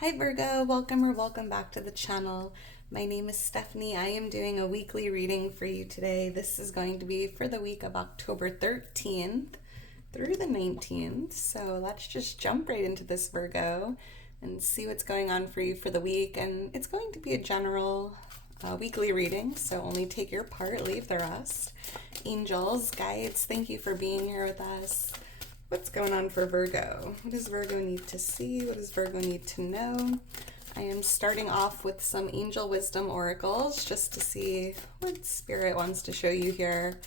Hi Virgo, welcome or welcome back to the channel. My name is Stephanie. I am doing a weekly reading for you today. This is going to be for the week of October 13th through the 19th. So let's just jump right into this, Virgo, and see what's going on for you for the week. And it's going to be a general weekly reading, so only take your part, leave the rest. Angels, guides, thank you for being here with us. What's going on for Virgo? What does Virgo need to see? What does Virgo need to know? I am starting off with some angel wisdom oracles just to see what Spirit wants to show you here.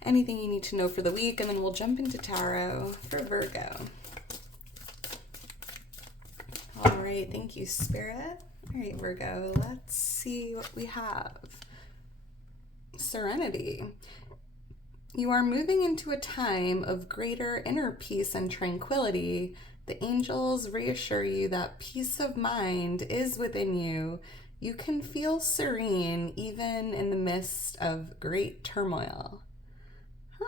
Anything you need to know for the week, and then we'll jump into tarot for Virgo. All right, thank you, Spirit. All right, Virgo, let's see what we have. Serenity. You are moving into a time of greater inner peace and tranquility. The angels reassure you that peace of mind is within you. You can feel serene even in the midst of great turmoil.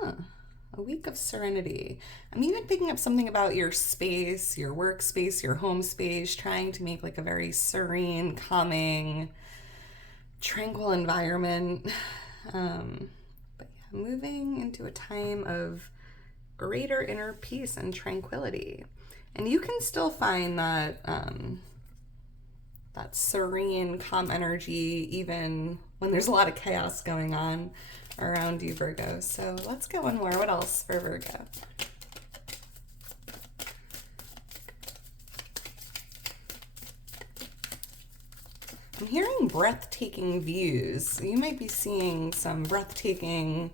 A week of serenity. I'm even picking up something about your space, your workspace, your home space, trying to make like a very serene, calming, tranquil environment. Moving into a time of greater inner peace and tranquility. And you can still find that that serene, calm energy even when there's a lot of chaos going on around you, Virgo. So let's get one more. What else for Virgo? I'm hearing breathtaking views. You might be seeing some breathtaking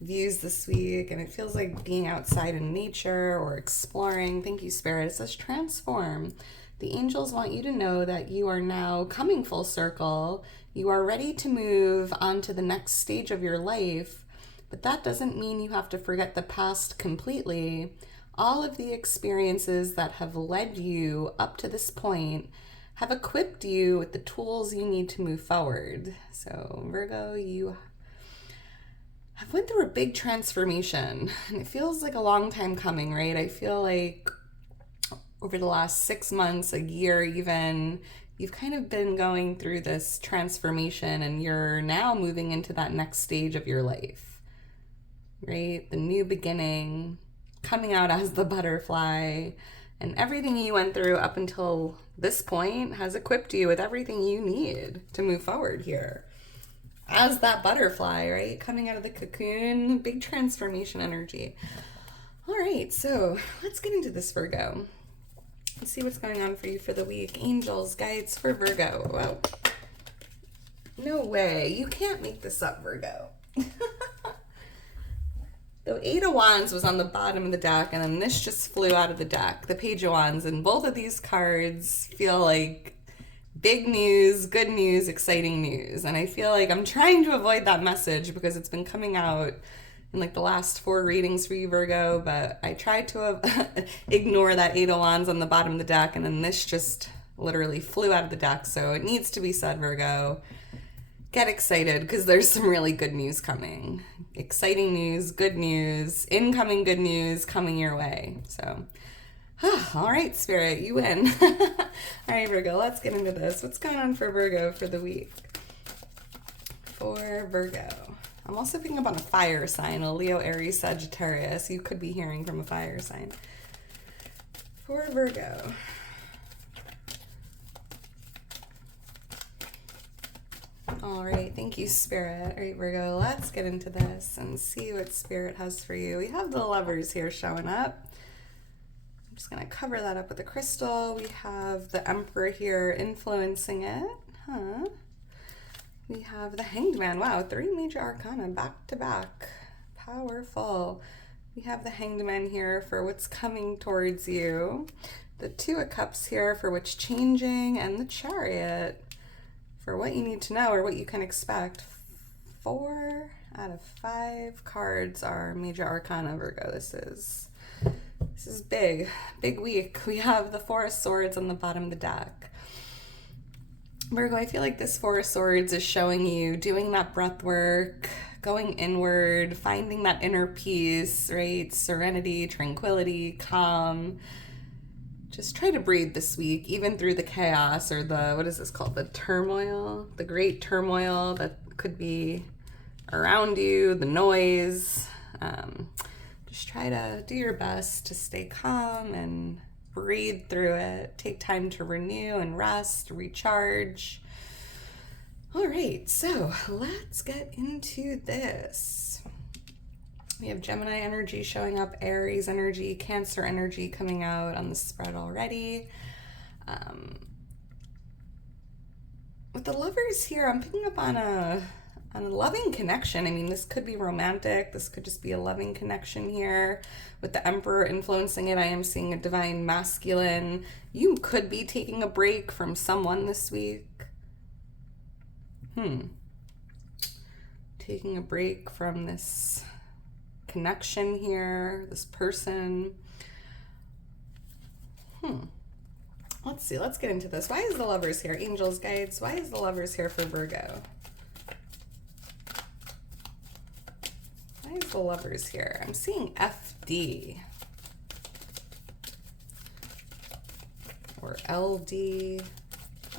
views this week, and it feels like being outside in nature or exploring. Thank you, Spirit. It says transform. The angels want you to know that you are now coming full circle. You are ready to move on to the next stage of your life, but that doesn't mean you have to forget the past completely. All of the experiences that have led you up to this point have equipped you with the tools you need to move forward. So Virgo, you have went through a big transformation, and it feels like a long time coming, right? I feel like over the last 6 months, a year even, you've kind of been going through this transformation, and you're now moving into that next stage of your life, right? The new beginning, coming out as the butterfly. And everything you went through up until this point has equipped you with everything you need to move forward here. As that butterfly, right? Coming out of the cocoon, big transformation energy. All right, so let's get into this, Virgo. Let's see what's going on for you for the week. Angels, guides for Virgo. Whoa. No way. You can't make this up, Virgo. The Eight of Wands was on the bottom of the deck, and then this just flew out of the deck, the Page of Wands, and both of these cards feel like big news, good news, exciting news. And I feel like I'm trying to avoid that message because it's been coming out in like the last 4 readings for you, Virgo, but I tried to ignore that Eight of Wands on the bottom of the deck, and then this just literally flew out of the deck, so it needs to be said, Virgo. Get excited because there's some really good news coming. Exciting news, good news, incoming good news coming your way. So, all right, Spirit, you win. All right, Virgo, let's get into this. What's going on for Virgo for the week? For Virgo. I'm also picking up on a fire sign, a Leo, Aries, Sagittarius. You could be hearing from a fire sign. For Virgo. All right, thank you, Spirit. All right, Virgo, let's get into this and see what Spirit has for you. We have the Lovers here showing up. I'm just going to cover that up with a crystal. We have the Emperor here influencing it. We have the Hanged Man. Wow, 3 major arcana back to back. Powerful. We have the Hanged Man here for what's coming towards you. The Two of Cups here for what's changing, and the Chariot for what you need to know or what you can expect. 4 out of 5 cards are major arcana, Virgo. This is big week. We have the Four of Swords on the bottom of the deck. Virgo, I feel like this Four of Swords is showing you doing that breath work, going inward, finding that inner peace, right? Serenity, tranquility, calm, Just try to breathe this week, even through the chaos or the, what is this called? The turmoil, the great turmoil that could be around you, the noise. Just try to do your best to stay calm and breathe through it. Take time to renew and rest, recharge. All right, so let's get into this. We have Gemini energy showing up, Aries energy, Cancer energy coming out on the spread already. With the Lovers here, I'm picking up on a loving connection. I mean, this could be romantic. This could just be a loving connection here. With the Emperor influencing it, I am seeing a divine masculine. You could be taking a break from someone this week. Taking a break from this connection here, this person. Let's see, let's get into this. Why is the Lovers here? Angels, guides, why is the Lovers here for Virgo? Why is the Lovers here? I'm seeing FD or LD,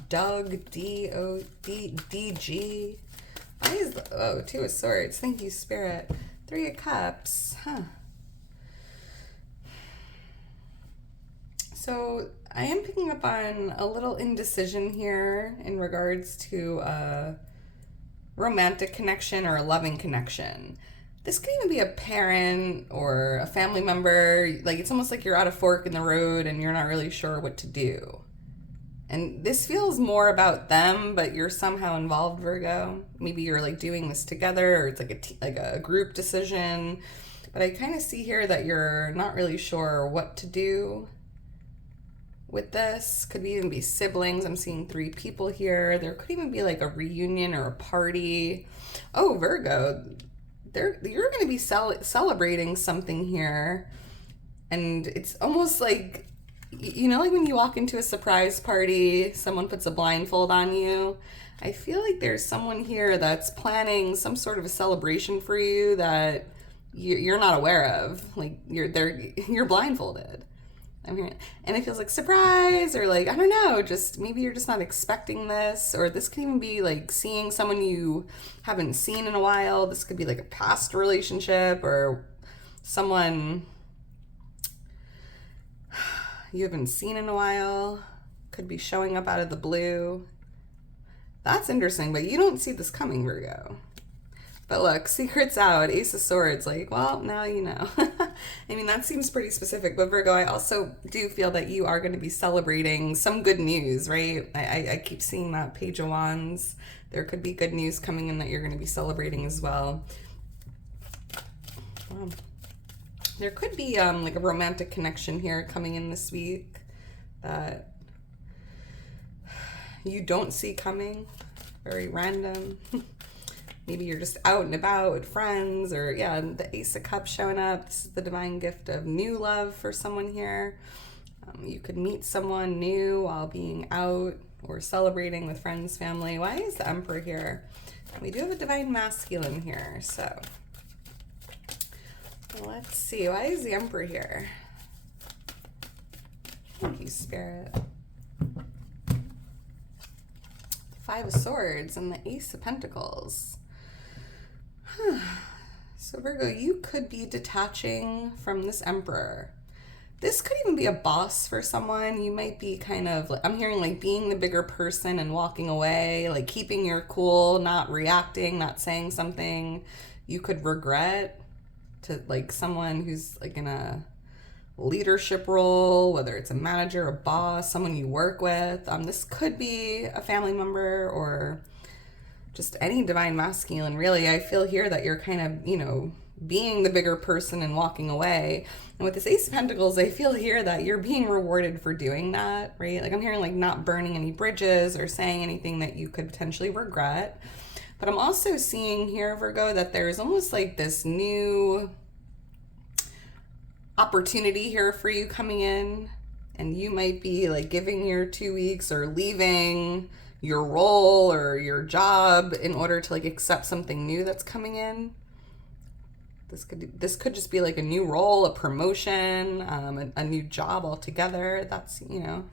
Doug, DG. Why is the, oh, Two of Swords. Thank you, Spirit. Three of Cups. So I am picking up on a little indecision here in regards to a romantic connection or a loving connection. This could even be a parent or a family member. Like, it's almost like you're at a fork in the road and you're not really sure what to do. And this feels more about them, but you're somehow involved, Virgo. Maybe you're like doing this together, or it's like a group decision. But I kind of see here that you're not really sure what to do with this. Could even be siblings. I'm seeing 3 people here. There could even be like a reunion or a party. Oh, Virgo, you're going to be celebrating something here. And it's almost like, you know, like when you walk into a surprise party, someone puts a blindfold on you. I feel like there's someone here that's planning some sort of a celebration for you that you're not aware of. Like, you're blindfolded. I'm hearing, and it feels like surprise, or like, I don't know, just maybe you're just not expecting this, or this could even be like seeing someone you haven't seen in a while. This could be like a past relationship or someone you haven't seen in a while. Could be showing up out of the blue. That's interesting, but you don't see this coming, Virgo. But look, secret's out, Ace of Swords, like, well, now you know. I mean, that seems pretty specific, but Virgo, I also do feel that you are going to be celebrating some good news, right? I keep seeing that Page of Wands. There could be good news coming in that you're going to be celebrating as well. There could be like a romantic connection here coming in this week that you don't see coming. Very random. Maybe you're just out and about with friends, or yeah, the Ace of Cups showing up. This is the divine gift of new love for someone here. You could meet someone new while being out or celebrating with friends, family. Why is the Emperor here? We do have a divine masculine here, so let's see. Why is the Emperor here? Thank you, Spirit. The Five of Swords and the Ace of Pentacles. So Virgo, you could be detaching from this Emperor. This could even be a boss for someone. You might be kind of, I'm hearing like being the bigger person and walking away, like keeping your cool, not reacting, not saying something you could regret, to like someone who's like in a leadership role, whether it's a manager, a boss, someone you work with. This could be a family member or just any divine masculine, really. I feel here that you're kind of, you know, being the bigger person and walking away. And with this Ace of Pentacles, I feel here that you're being rewarded for doing that, right? Like, I'm hearing like not burning any bridges or saying anything that you could potentially regret. But I'm also seeing here, Virgo, that there's almost like this new opportunity here for you coming in, and you might be like giving your 2 weeks or leaving your role or your job in order to like accept something new that's coming in. This could just be like a new role, a promotion, a new job altogether. That's, you know,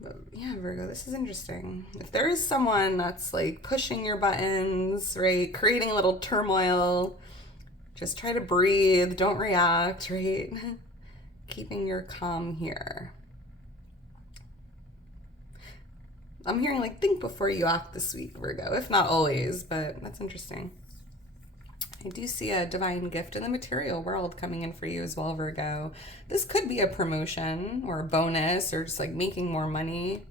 But yeah, Virgo, this is interesting. If there is someone that's like pushing your buttons, right, creating a little turmoil, just try to breathe, don't react, right? Keeping your calm here. I'm hearing like think before you act this week, Virgo, if not always, but that's interesting. I do see a divine gift in the material world coming in for you as well, Virgo. This could be a promotion or a bonus or just like making more money.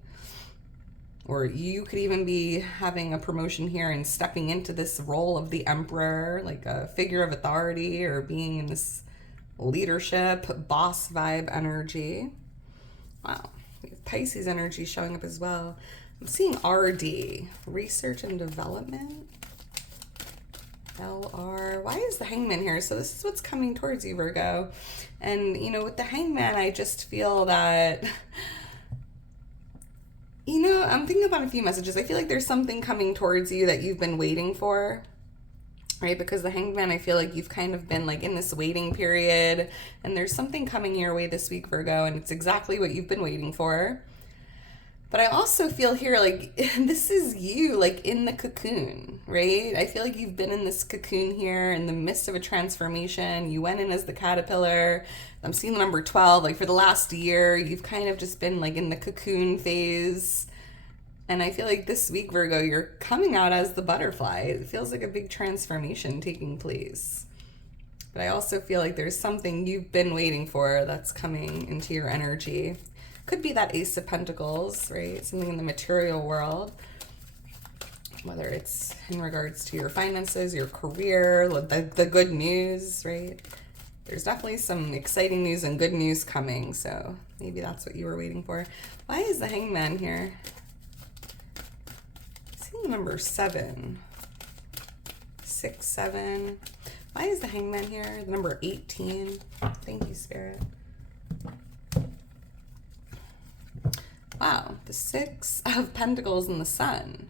Or you could even be having a promotion here and stepping into this role of the emperor, like a figure of authority, or being in this leadership, boss vibe energy. Wow. We have Pisces energy showing up as well. I'm seeing RD, research and development. LR. Why is the Hangman here? So this is what's coming towards you, Virgo. And, you know, with the Hangman, I just feel that, you know, I'm thinking about a few messages. I feel like there's something coming towards you that you've been waiting for, right? Because the Hangman, I feel like you've kind of been like in this waiting period, and there's something coming your way this week, Virgo, and it's exactly what you've been waiting for. But I also feel here like this is you like in the cocoon, right? I feel like you've been in this cocoon here in the midst of a transformation. You went in as the caterpillar. I'm seeing the number 12. Like for the last year, you've kind of just been like in the cocoon phase. And I feel like this week, Virgo, you're coming out as the butterfly. It feels like a big transformation taking place. But I also feel like there's something you've been waiting for that's coming into your energy. Could be that Ace of Pentacles, right? Something in the material world, whether it's in regards to your finances, your career, the good news, right? There's definitely some exciting news and good news coming, so maybe that's what you were waiting for. Why is the Hangman here? I'm seeing the number 7. 6, 7. Why is the Hangman here? The number 18. Thank you, Spirit. Wow, the 6 of Pentacles and the Sun.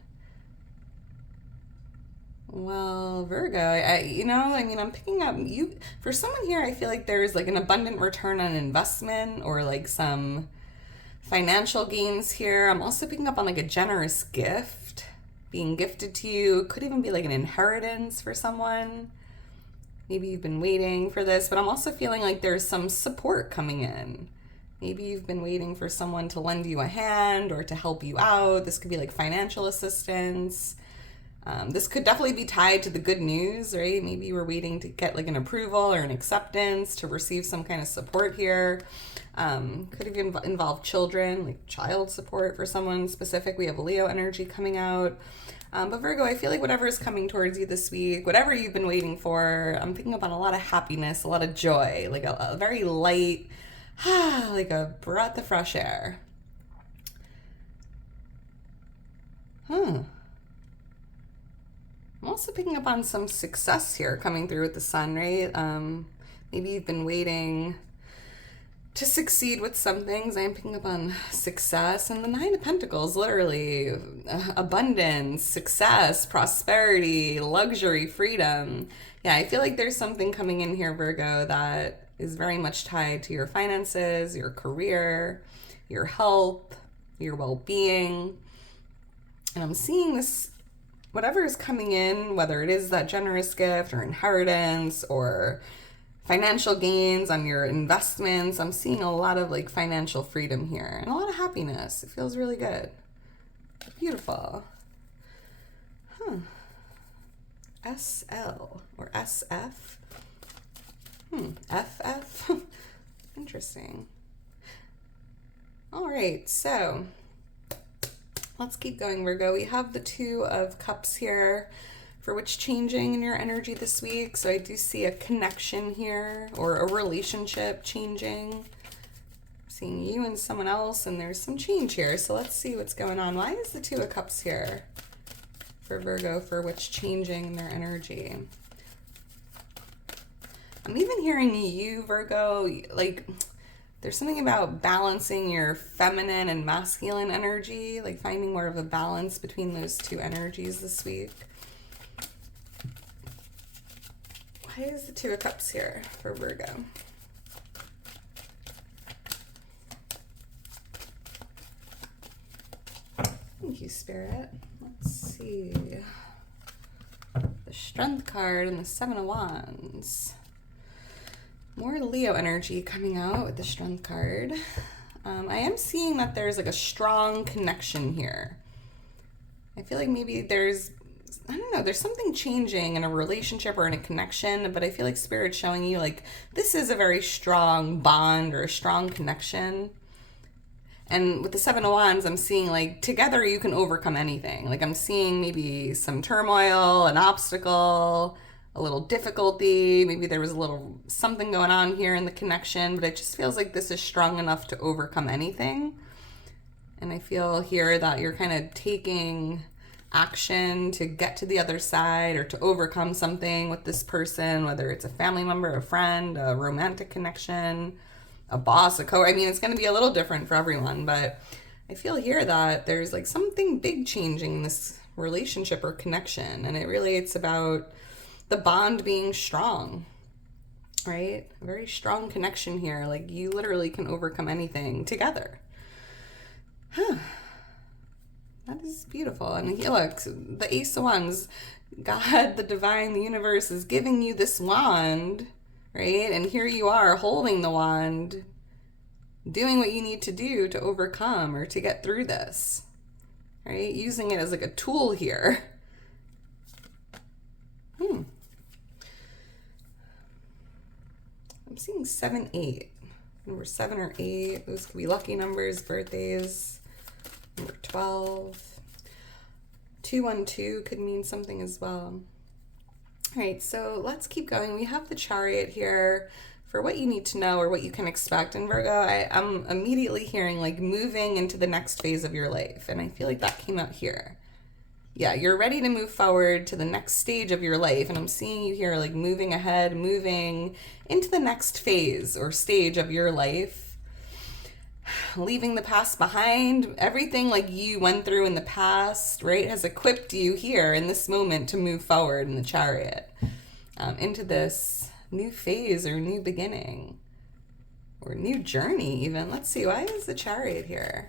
Well, Virgo, I'm picking up you. For someone here, I feel like there's like an abundant return on investment or like some financial gains here. I'm also picking up on like a generous gift being gifted to you. Could even be like an inheritance for someone. Maybe you've been waiting for this, but I'm also feeling like there's some support coming in. Maybe you've been waiting for someone to lend you a hand or to help you out. This could be like financial assistance. This could definitely be tied to the good news, right? Maybe you were waiting to get like an approval or an acceptance to receive some kind of support here. Could even involve children, like child support for someone specific. We have Leo energy coming out. But Virgo, I feel like whatever is coming towards you this week, whatever you've been waiting for, I'm picking up on a lot of happiness, a lot of joy, like a very light, like a breath of fresh air. I'm also picking up on some success here coming through with the Sun, right? Maybe you've been waiting to succeed with some things. I'm picking up on success, and the 9 of Pentacles, literally abundance, success, prosperity, luxury, freedom. Yeah, I feel like there's something coming in here, Virgo, that is very much tied to your finances, your career, your health, your well-being. And I'm seeing this, whatever is coming in, whether it is that generous gift or inheritance or financial gains on your investments, I'm seeing a lot of like financial freedom here and a lot of happiness. It feels really good. Beautiful. SL or SF. FF. Interesting. All right, so let's keep going, Virgo. We have the 2 of Cups here, for which changing in your energy this week. So I do see a connection here or a relationship changing. I'm seeing you and someone else, and there's some change here. So let's see what's going on. Why is the 2 of Cups here for Virgo, for which changing in their energy? I'm even hearing you, Virgo, like there's something about balancing your feminine and masculine energy, like finding more of a balance between those 2 energies this week. Why is the Two of Cups here for Virgo? Thank you, Spirit. Let's see. The Strength card and the Seven of Wands. More Leo energy coming out with the Strength card. I am seeing that there's like a strong connection here. I feel like maybe there's something changing in a relationship or in a connection, but I feel like Spirit's showing you like this is a very strong bond or a strong connection. And with the Seven of Wands, I'm seeing like together you can overcome anything. Like I'm seeing maybe some turmoil, an obstacle, a little difficulty. Maybe there was a little something going on here in the connection, but it just feels like this is strong enough to overcome anything. And I feel here that you're kind of taking action to get to the other side or to overcome something with this person, whether it's a family member, a friend, a romantic connection, a boss, a I mean, it's going to be a little different for everyone, but I feel here that there's like something big changing in this relationship or connection. And it's about the bond being strong, right? A very strong connection here. Like you literally can overcome anything together. That is beautiful. And look, the Ace of Wands, God, the divine, the universe is giving you this wand, right? And here you are holding the wand, doing what you need to do to overcome or to get through this, right? Using it as like a tool here. I'm seeing 7, 8. Number 7 or 8. Those could be lucky numbers, birthdays. Number 12. 212 could mean something as well. All right, so let's keep going. We have the Chariot here for what you need to know or what you can expect. And Virgo, I'm immediately hearing like moving into the next phase of your life. And I feel like that came out here. Yeah, you're ready to move forward to the next stage of your life. And I'm seeing you here like moving ahead, moving into the next phase or stage of your life. Leaving the past behind. Everything like you went through in the past, right, has equipped you here in this moment to move forward in the Chariot into this new phase or new beginning or new journey even. Let's see, why is the Chariot here?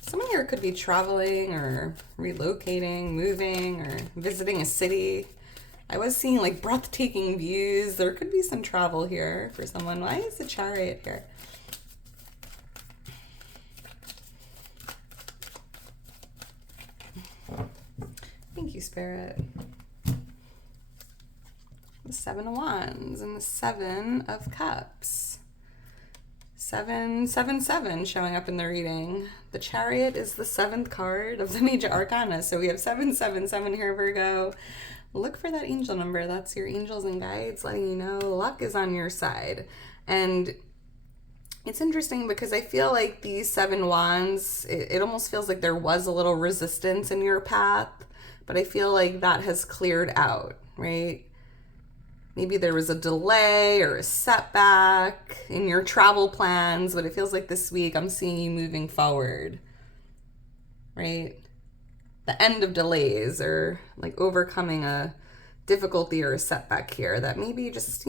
Someone here could be traveling or relocating, moving, or visiting a city. I was seeing like breathtaking views. There could be some travel here for someone. Why is the Chariot here? Thank you, Spirit. The Seven of Wands and the Seven of Cups. 777 showing up in the reading. The Chariot is the 7th card of the Major Arcana. So we have 777 here, Virgo. Look for that angel number. That's your angels and guides letting you know luck is on your side. And it's interesting because I feel like these 7 wands, it almost feels like there was a little resistance in your path, but I feel like that has cleared out, right? Maybe there was a delay or a setback in your travel plans, but it feels like this week I'm seeing you moving forward, right? The end of delays or like overcoming a difficulty or a setback here that maybe just,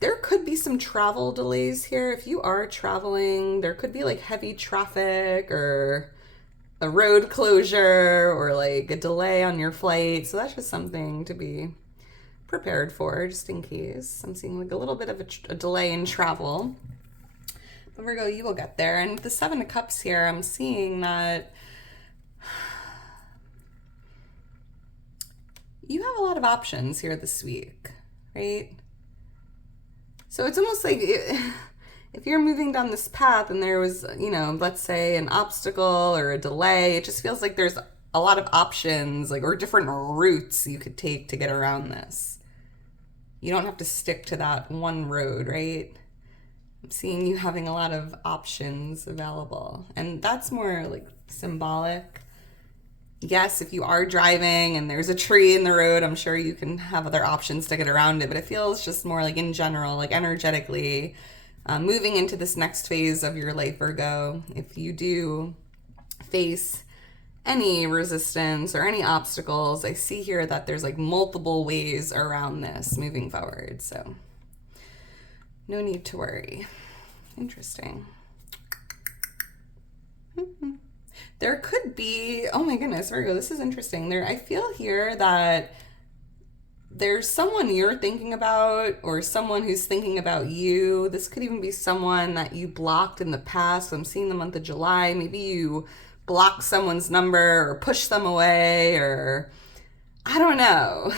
there could be some travel delays here. If you are traveling, there could be like heavy traffic or a road closure or like a delay on your flight. So that's just something to be prepared for just in case. I'm seeing like a little bit of a delay in travel. But Virgo, you will get there. And the 7 of Cups here, I'm seeing that you have a lot of options here this week, right? So it's almost like if you're moving down this path and there was, let's say an obstacle or a delay, it just feels like there's a lot of options, like, or different routes you could take to get around this. You don't have to stick to that one road, right? I'm seeing you having a lot of options available. And that's more like symbolic. Yes, if you are driving and there's a tree in the road, I'm sure you can have other options to get around it. But it feels just more like in general, like energetically, moving into this next phase of your life, Virgo. If you do face any resistance or any obstacles. I see here that there's like multiple ways around this moving forward. So no need to worry. Interesting. There could be, oh my goodness, Virgo, this is interesting. I feel here that there's someone you're thinking about or someone who's thinking about you. This could even be someone that you blocked in the past. I'm seeing the month of July. Maybe you blocked someone's number or pushed them away, or I don't know.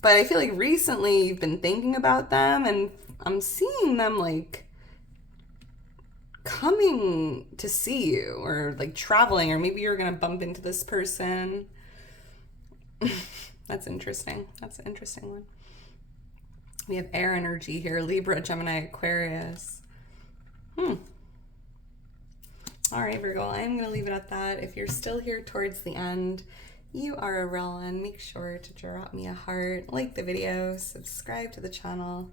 But I feel like recently you've been thinking about them, and I'm seeing them like coming to see you, or like traveling, or maybe you're gonna bump into this person. That's interesting. That's an interesting one. We have air energy here: Libra, Gemini, Aquarius. All right, Virgo, I'm gonna leave it at that. If you're still here towards the end, you are a real one. Make sure to drop me a heart, like the video, subscribe to the channel.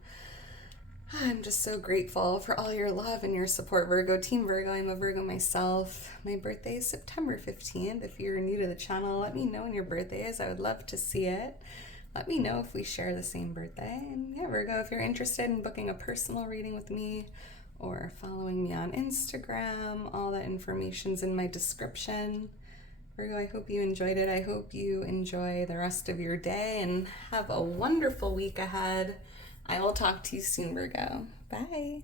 I'm just so grateful for all your love and your support, Virgo. Team Virgo, I'm a Virgo myself. My birthday is September 15th. If you're new to the channel, let me know when your birthday is. I would love to see it. Let me know if we share the same birthday. And yeah, Virgo, if you're interested in booking a personal reading with me or following me on Instagram, all that information's in my description. Virgo, I hope you enjoyed it. I hope you enjoy the rest of your day and have a wonderful week ahead. I will talk to you soon, Virgo. Bye.